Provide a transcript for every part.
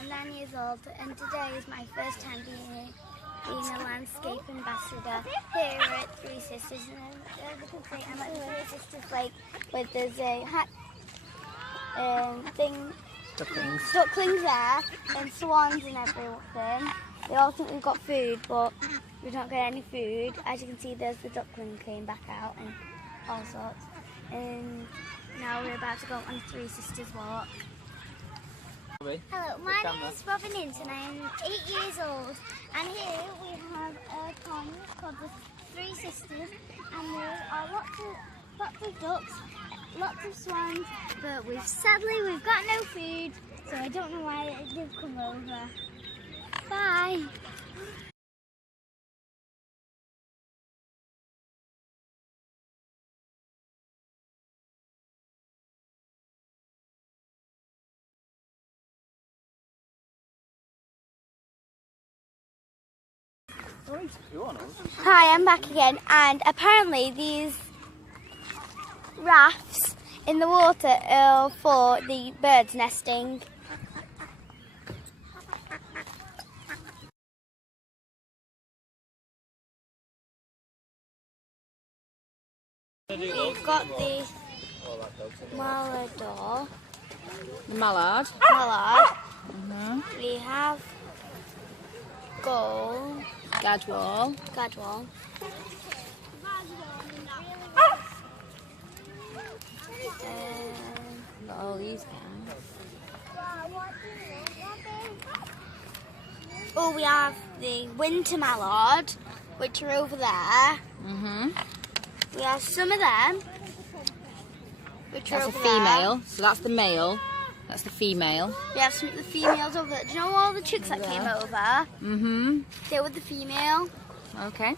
I'm 9 years old and today is my first time being a landscape ambassador here at Three Sisters. And as you can see, I'm at Three Sisters Lake where there's a ducklings there and swans and everything. They all think we've got food, but we don't get any food. As you can see, there's the duckling came back out and all sorts. And now we're about to go on a Three Sisters walk. Hello, my name is Robyn and Annie and I'm 8 years old. And here we have a pond called the Three Sisters, and there are lots of ducks, lots of swans, but sadly we've got no food, so I don't know why they've come over. Bye. Hi, I'm back again, and apparently these rafts in the water are for the birds nesting. We've got the Malador. The mallard. We have Gull. Gadwall. Got all these guys. Oh, we have the winter mallard, which are over there. We have some of them, which are That's a over female. there. So that's the male. That's the female. We have some of the females over there. Do you know all the chicks that came over? They were the female. Okay.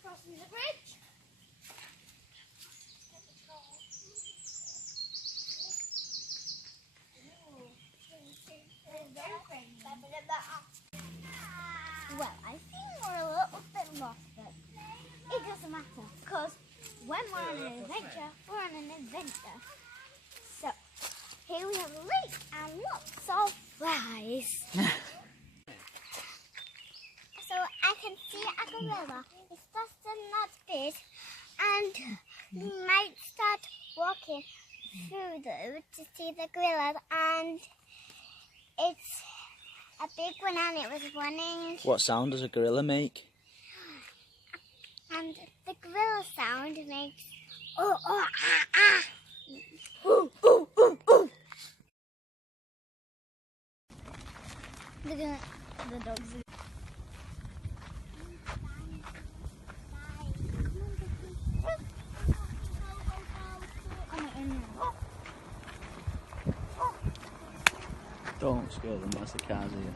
Crossing the bridge. Well, I think we're a little bit lost, but it doesn't matter, because when we're on an adventure, we're on an adventure. So, here we have a lake and lots of flies. So I can see a gorilla. It's just not big, and we might start walking through those to see the gorillas, and it's a big one and it was running. What sound does a gorilla make? And the gorilla sound makes oh ah ah. Ooh, ooh, ooh, ooh. The dogs. Don't scare them, that's the cars here.